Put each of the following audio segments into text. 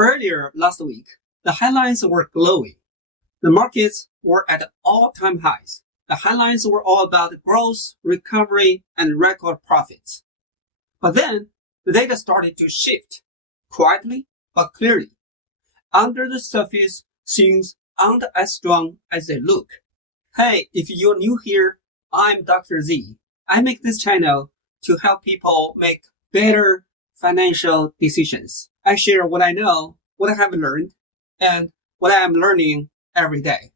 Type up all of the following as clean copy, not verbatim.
Earlier last week, the headlines were glowing. The markets were at all-time highs. The headlines were all about growth, recovery, and record profits. But then, the data started to shift, quietly but clearly. Under the surface, things aren't as strong as they look. Hey, if you're new here, I'm Dr. Z. I make this channel to help people make better financial decisions. I share what I know, what I have learned, and what I am learning every day.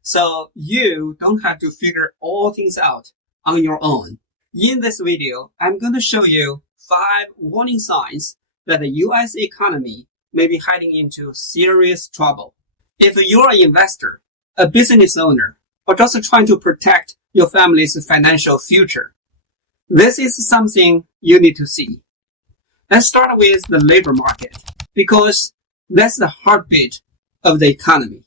So you don't have to figure all things out on your own. In this video, I'm going to show you 5 warning signs that the US economy may be heading into serious trouble. If you're an investor, a business owner, or just trying to protect your family's financial future, this is something you need to see. Let's start with the labor market, because that's the heartbeat of the economy.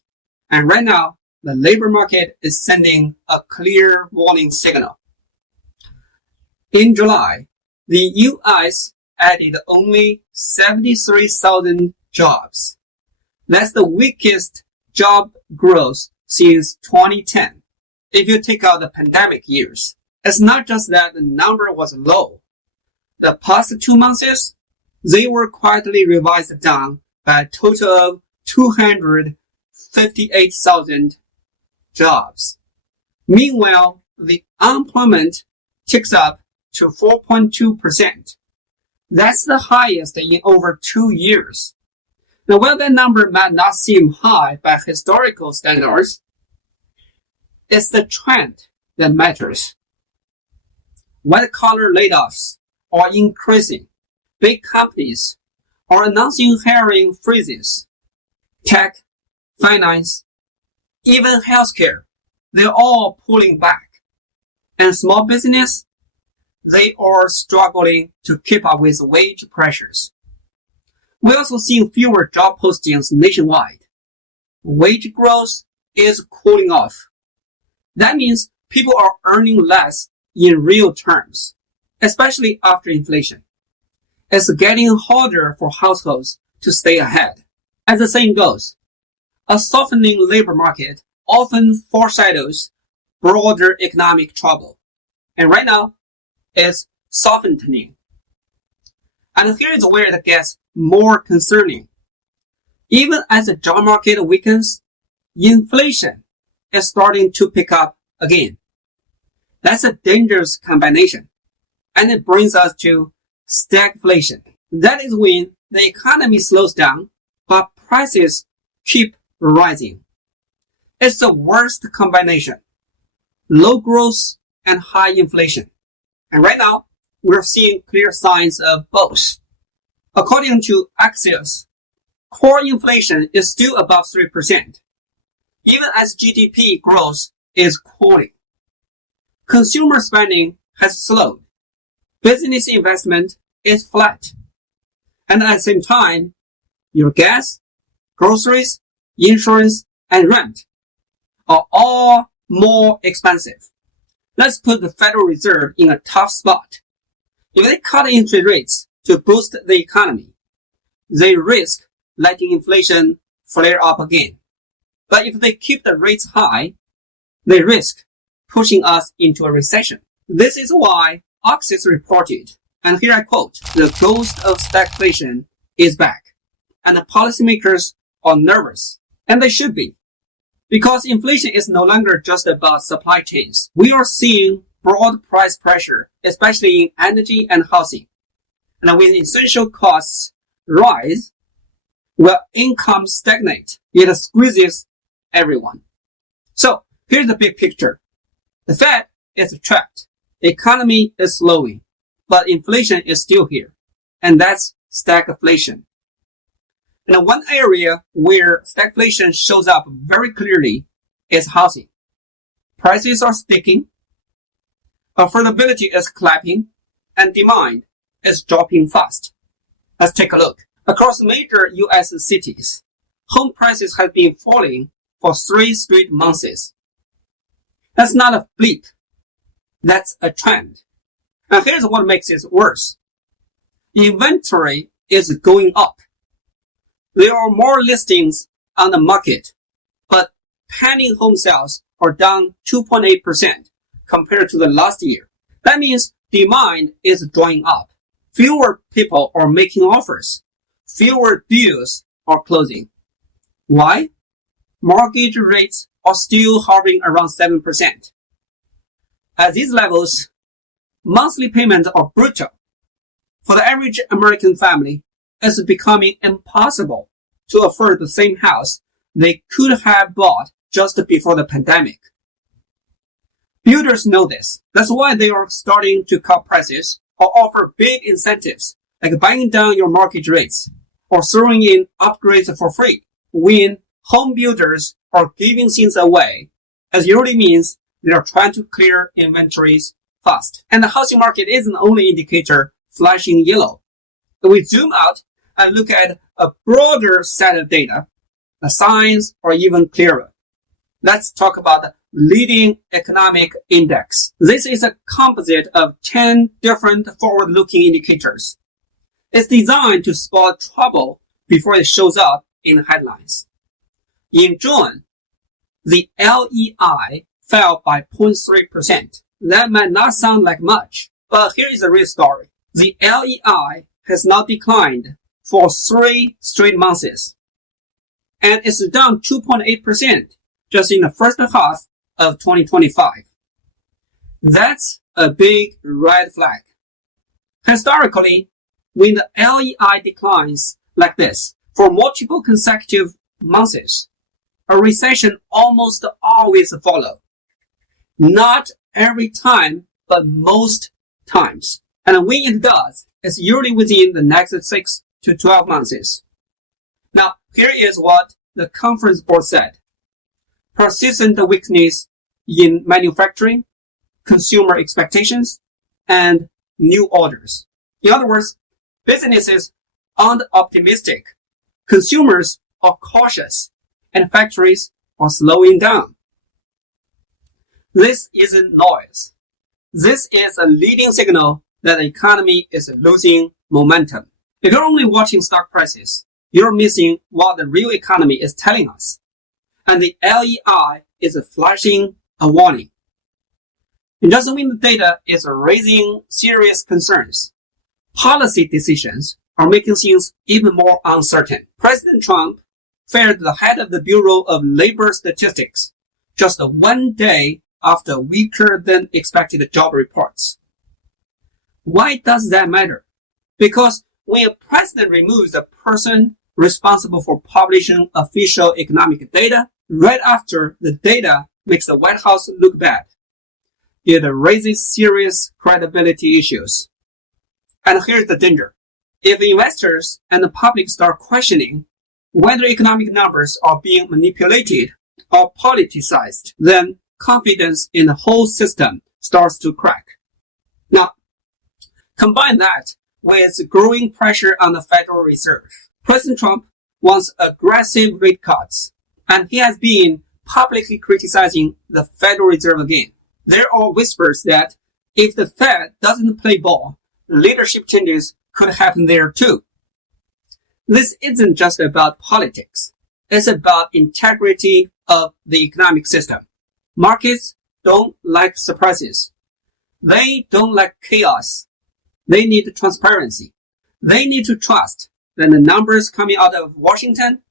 And right now, the labor market is sending a clear warning signal. In July, the US added only 73,000 jobs. That's the weakest job growth since 2010. If you take out the pandemic years, it's not just that the number was low. The past 2 months, they were quietly revised down by a total of 258,000 jobs. Meanwhile, the unemployment ticks up to 4.2%. That's the highest in over 2 years. Now, while that number might not seem high by historical standards, it's the trend that matters. White-collar layoffs are increasing. Big companies are announcing hiring freezes. Tech, finance, even healthcare, they're all pulling back. And small business, they are struggling to keep up with wage pressures. We're also seeing fewer job postings nationwide. Wage growth is cooling off. That means people are earning less in real terms, especially after inflation. It's getting harder for households to stay ahead. As the saying goes, a softening labor market often foreshadows broader economic trouble. And right now, it's softening. And here's where it gets more concerning. Even as the job market weakens, inflation is starting to pick up again. That's a dangerous combination. And it brings us to stagflation. That is when the economy slows down, but prices keep rising. It's the worst combination. Low growth and high inflation. And right now, we're seeing clear signs of both. According to Axios, core inflation is still above 3%, even as GDP growth is cooling. Consumer spending has slowed. Business investment is flat. And at the same time, your gas, groceries, insurance, and rent are all more expensive. Let's put the Federal Reserve in a tough spot. If they cut interest rates to boost the economy, they risk letting inflation flare up again. But if they keep the rates high, they risk pushing us into a recession. This is why Axios reported, and here I quote, "The ghost of stagflation is back, and the policymakers are nervous, and they should be, because inflation is no longer just about supply chains. We are seeing broad price pressure, especially in energy and housing. And when essential costs rise, while income stagnate, it squeezes everyone." So here's the big picture. The Fed is trapped. The economy is slowing, but inflation is still here. And that's stagflation. And one area where stagflation shows up very clearly is housing. Prices are sticking, affordability is collapsing, and demand is dropping fast. Let's take a look. Across major US cities, home prices have been falling for 3 straight months. That's not a blip. That's a trend. And here's what makes it worse. Inventory is going up. there are more listings on the market, but pending home sales are down 2.8% compared to the last year. That means demand is drying up. Fewer people are making offers. Fewer deals are closing. Why? Mortgage rates are still hovering around 7%. At these levels, monthly payments are brutal. For the average American family, it's becoming impossible to afford the same house they could have bought just before the pandemic. Builders know this. That's why they are starting to cut prices or offer big incentives like buying down your mortgage rates or throwing in upgrades for free. When home builders are giving things away, it usually means they are trying to clear inventories fast. And the housing market isn't the only indicator flashing yellow. If we zoom out and look at a broader set of data, the signs are even clearer. Let's talk about the leading economic index. This is a composite of 10 different forward-looking indicators. It's designed to spot trouble before it shows up in the headlines. In June, the LEI fell by 0.3%. That might not sound like much, but here is the real story. The LEI has now declined for 3 straight months, and it's down 2.8% just in the first half of 2025. That's a big red flag. Historically, when the LEI declines like this for multiple consecutive months, a recession almost always follows. Not every time, but most times. And when it does, it's usually within the next 6 to 12 months. Now, here is what the conference board said. Persistent weakness in manufacturing, consumer expectations, and new orders. In other words, businesses aren't optimistic, consumers are cautious, and factories are slowing down. This isn't noise. This is a leading signal that the economy is losing momentum. If you're only watching stock prices, you're missing what the real economy is telling us. And the LEI is flashing a warning. It doesn't mean the data is raising serious concerns. Policy decisions are making things even more uncertain. President Trump fired the head of the Bureau of Labor Statistics just 1 day after weaker than expected job reports. Why does that matter? Because when a president removes the person responsible for publishing official economic data, right after the data makes the White House look bad, it raises serious credibility issues. And here's the danger. If investors and the public start questioning whether economic numbers are being manipulated or politicized, then confidence in the whole system starts to crack. Now, combine that with growing pressure on the Federal Reserve. President Trump wants aggressive rate cuts, and he has been publicly criticizing the Federal Reserve again. There are whispers that if the Fed doesn't play ball, leadership changes could happen there too. This isn't just about politics. It's about integrity of the economic system. Markets don't like surprises. They don't like chaos. They need transparency. They need to trust that the numbers coming out of Washington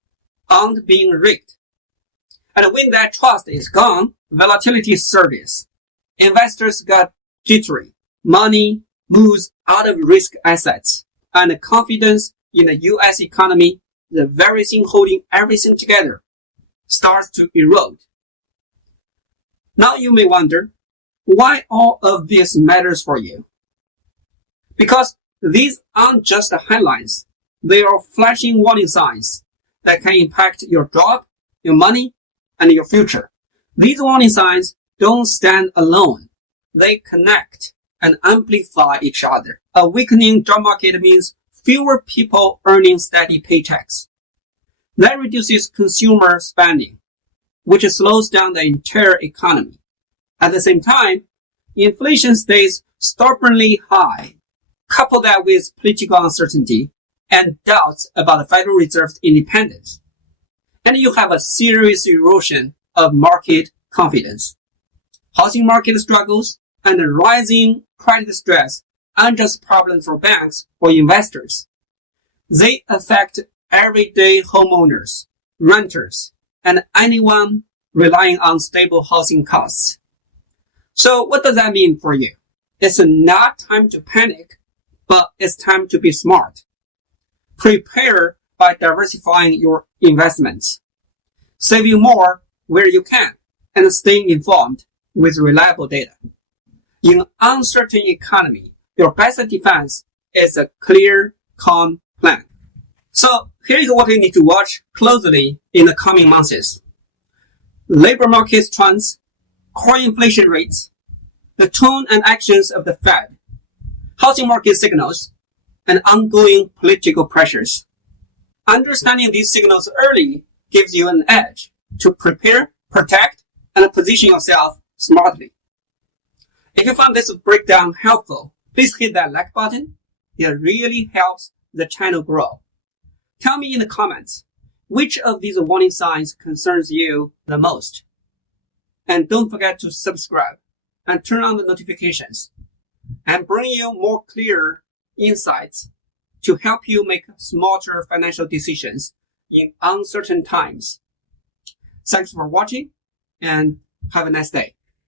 aren't being rigged. And when that trust is gone, volatility surges. Investors got jittery. Money moves out of risk assets. And confidence in the U.S. economy, the very thing holding everything together, starts to erode. Now you may wonder, why all of this matters for you? Because these aren't just headlines. They are flashing warning signs that can impact your job, your money, and your future. These warning signs don't stand alone. They connect and amplify each other. A weakening job market means fewer people earning steady paychecks. That reduces consumer spending, which slows down the entire economy. At the same time, inflation stays stubbornly high. Couple that with political uncertainty, and doubts about the Federal Reserve's independence. And you have a serious erosion of market confidence. Housing market struggles and rising credit stress aren't just problems for banks or investors. They affect everyday homeowners, renters, and anyone relying on stable housing costs. So what does that mean for you? It's not time to panic, but it's time to be smart. Prepare by diversifying your investments, saving more where you can, and staying informed with reliable data. In an uncertain economy, your best defense is a clear, calm plan. So here's what you need to watch closely in the coming months. Labor market trends, core inflation rates, the tone and actions of the Fed, housing market signals, and ongoing political pressures. Understanding these signals early gives you an edge to prepare, protect, and position yourself smartly. If you found this breakdown helpful, please hit that like button. It really helps the channel grow. Tell me in the comments, which of these warning signs concerns you the most? And don't forget to subscribe and turn on the notifications and bring you more clear insights to help you make smarter financial decisions in uncertain times. Thanks for watching and have a nice day.